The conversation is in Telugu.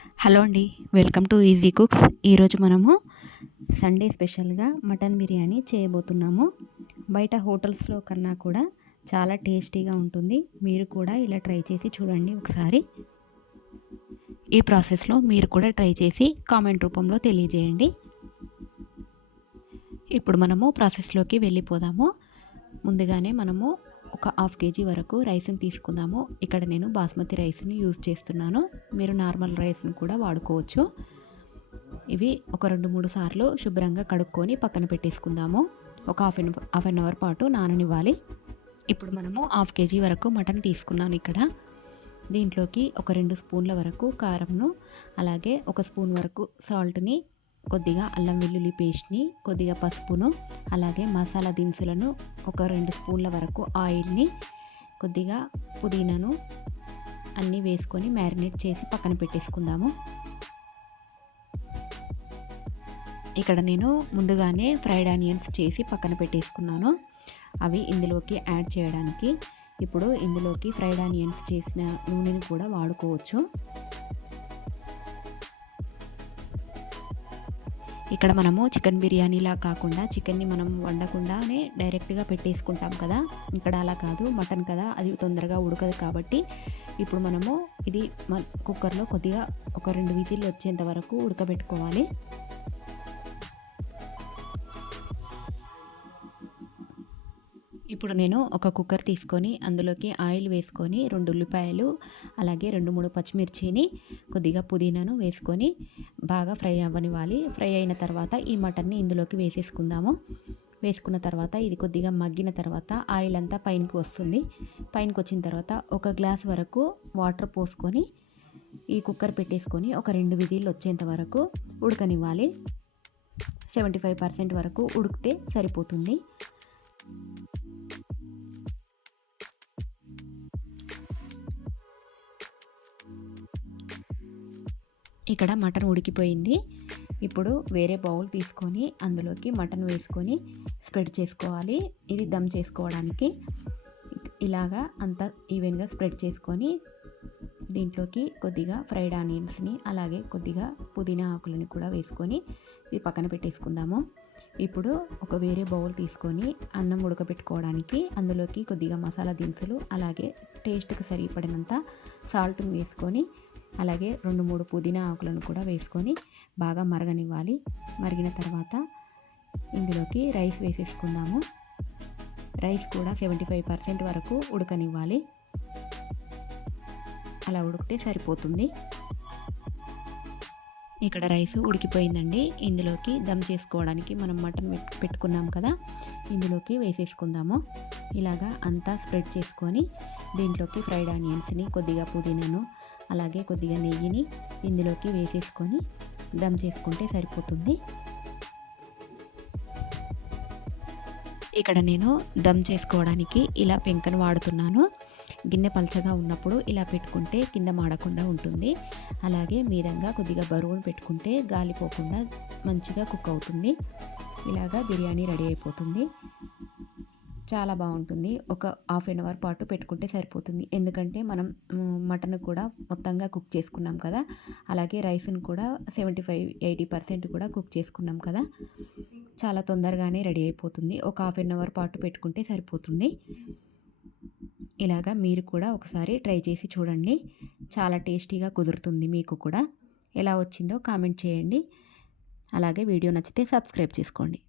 హలో అండి, వెల్కమ్ టు ఈజీ కుక్స్. ఈరోజు మనము సండే స్పెషల్గా మటన్ బిర్యానీ చేయబోతున్నాము. బయట హోటల్స్లో కన్నా కూడా చాలా టేస్టీగా ఉంటుంది. మీరు కూడా ఇలా ట్రై చేసి చూడండి ఒకసారి. ఈ ప్రాసెస్లో మీరు కూడా ట్రై చేసి కామెంట్ రూపంలో తెలియజేయండి. ఇప్పుడు మనము ప్రాసెస్లోకి వెళ్ళిపోదాము. ముందుగానే మనము ఒక 1/2 kg వరకు రైస్ని తీసుకుందాము. ఇక్కడ నేను బాస్మతి రైస్ని యూజ్ చేస్తున్నాను. మీరు నార్మల్ రైస్ని కూడా వాడుకోవచ్చు. ఇవి ఒక 2-3 సార్లు శుభ్రంగా కడుక్కొని పక్కన పెట్టేసుకుందాము. ఒక హాఫ్ అన్ అవర్ పాటు నాననివ్వాలి. ఇప్పుడు మనము 1/2 kg వరకు మటన్ తీసుకున్నాను. ఇక్కడ దీంట్లోకి ఒక 2 స్పూన్ల వరకు కారంను, అలాగే 1 స్పూన్ వరకు సాల్ట్ని, కొద్దిగా అల్లం వెల్లుల్లి పేస్ట్ని, కొద్దిగా పసుపును, అలాగే మసాలా దినుసులను, ఒక 2 స్పూన్ల వరకు ఆయిల్ని, కొద్దిగా పుదీనాను అన్నీ వేసుకొని మ్యారినేట్ చేసి పక్కన పెట్టేసుకుందాము. ఇక్కడ నేను ముందుగానే ఫ్రైడ్ ఆనియన్స్ చేసి పక్కన పెట్టేసుకున్నాను. అవి ఇందులోకి యాడ్ చేయడానికి. ఇప్పుడు ఇందులోకి ఫ్రైడ్ ఆనియన్స్ చేసిన నూనెను కూడా వాడుకోవచ్చు. ఇక్కడ మనము చికెన్ బిర్యానీలా కాకుండా చికెన్ని మనం వండకుండానే డైరెక్ట్గా పెట్టేసుకుంటాం కదా. ఇక్కడ అలా కాదు, మటన్ కదా, అది తొందరగా ఉడకదు. కాబట్టి ఇప్పుడు మనము ఇది కుక్కర్లో కొద్దిగా ఒక 2 విజిల్లు వచ్చేంత వరకు ఉడకబెట్టుకోవాలి. ఇప్పుడు నేను ఒక కుక్కర్ తీసుకొని అందులోకి ఆయిల్ వేసుకొని 2 ఉల్లిపాయలు, అలాగే 2-3 పచ్చిమిర్చిని, కొద్దిగా పుదీనాను వేసుకొని బాగా ఫ్రై అవ్వనివ్వాలి. ఫ్రై అయిన తర్వాత ఈ మటన్ని ఇందులోకి వేసేసుకుందాము. వేసుకున్న తర్వాత ఇది కొద్దిగా మగ్గిన తర్వాత ఆయిల్ అంతా పైనకి వస్తుంది. పైనకి వచ్చిన తర్వాత 1 గ్లాస్ వరకు వాటర్ పోసుకొని ఈ కుక్కర్ పెట్టేసుకొని ఒక 2 విజిల్లు వచ్చేంత వరకు ఉడకనివ్వాలి. 75% వరకు ఉడికితే సరిపోతుంది. ఇక్కడ మటన్ ఉడికిపోయింది. ఇప్పుడు వేరే బౌల్ తీసుకొని అందులోకి మటన్ వేసుకొని స్ప్రెడ్ చేసుకోవాలి. ఇది దమ్ చేసుకోవడానికి. ఇలాగా అంతా ఈవెన్గా స్ప్రెడ్ చేసుకొని దీంట్లోకి కొద్దిగా ఫ్రైడ్ ఆనియన్స్ని, అలాగే కొద్దిగా పుదీనా ఆకులని కూడా వేసుకొని ఇది పక్కన పెట్టేసుకుందాము. ఇప్పుడు ఒక వేరే బౌల్ తీసుకొని అన్నం ఉడకబెట్టుకోవడానికి అందులోకి కొద్దిగా మసాలా దినుసులు, అలాగే టేస్ట్కి సరిపడినంత సాల్ట్ని వేసుకొని, అలాగే 2-3 పుదీనా ఆకులను కూడా వేసుకొని బాగా మరగనివ్వాలి. మరిగిన తర్వాత ఇందులోకి రైస్ వేసేసుకుందాము. రైస్ కూడా 75% వరకు ఉడకనివ్వాలి. అలా ఉడికితే సరిపోతుంది. ఇక్కడ రైస్ ఉడికిపోయిందండి. ఇందులోకి దమ్ చేసుకోవడానికి మనం మటన్ పెట్టుకున్నాం కదా, ఇందులోకి వేసేసుకుందాము. ఇలాగా అంతా స్ప్రెడ్ చేసుకొని దీంట్లోకి ఫ్రైడ్ ఆనియన్స్ని, కొద్దిగా పుదీనాను, అలాగే కొద్దిగా నెయ్యిని ఇందులోకి వేసేసుకొని దమ్ చేసుకుంటే సరిపోతుంది. ఇక్కడ నేను దమ్ చేసుకోవడానికి ఇలా పెంకను వాడుతున్నాను. గిన్నె పల్చగా ఉన్నప్పుడు ఇలా పెట్టుకుంటే కింద మాడకుండా ఉంటుంది. అలాగే మీదంగా కొద్దిగా బరువును పెట్టుకుంటే గాలిపోకుండా మంచిగా కుక్ అవుతుంది. ఇలాగా బిర్యానీ రెడీ అయిపోతుంది. చాలా బాగుంటుంది. ఒక హాఫ్ అన్ అవర్ పాటు పెట్టుకుంటే సరిపోతుంది. ఎందుకంటే మనం మటన్ కూడా మొత్తంగా కుక్ చేసుకున్నాం కదా, అలాగే రైస్ని కూడా 75-80% కూడా కుక్ చేసుకున్నాం కదా. చాలా తొందరగానే రెడీ అయిపోతుంది. ఒక హాఫ్ అన్ అవర్ పాటు పెట్టుకుంటే సరిపోతుంది. ఇలాగా మీరు కూడా ఒకసారి ట్రై చేసి చూడండి. చాలా టేస్టీగా కుదురుతుంది. మీకు కూడా ఎలా వచ్చిందో కామెంట్ చేయండి. అలాగే వీడియో నచ్చితే సబ్స్క్రైబ్ చేసుకోండి.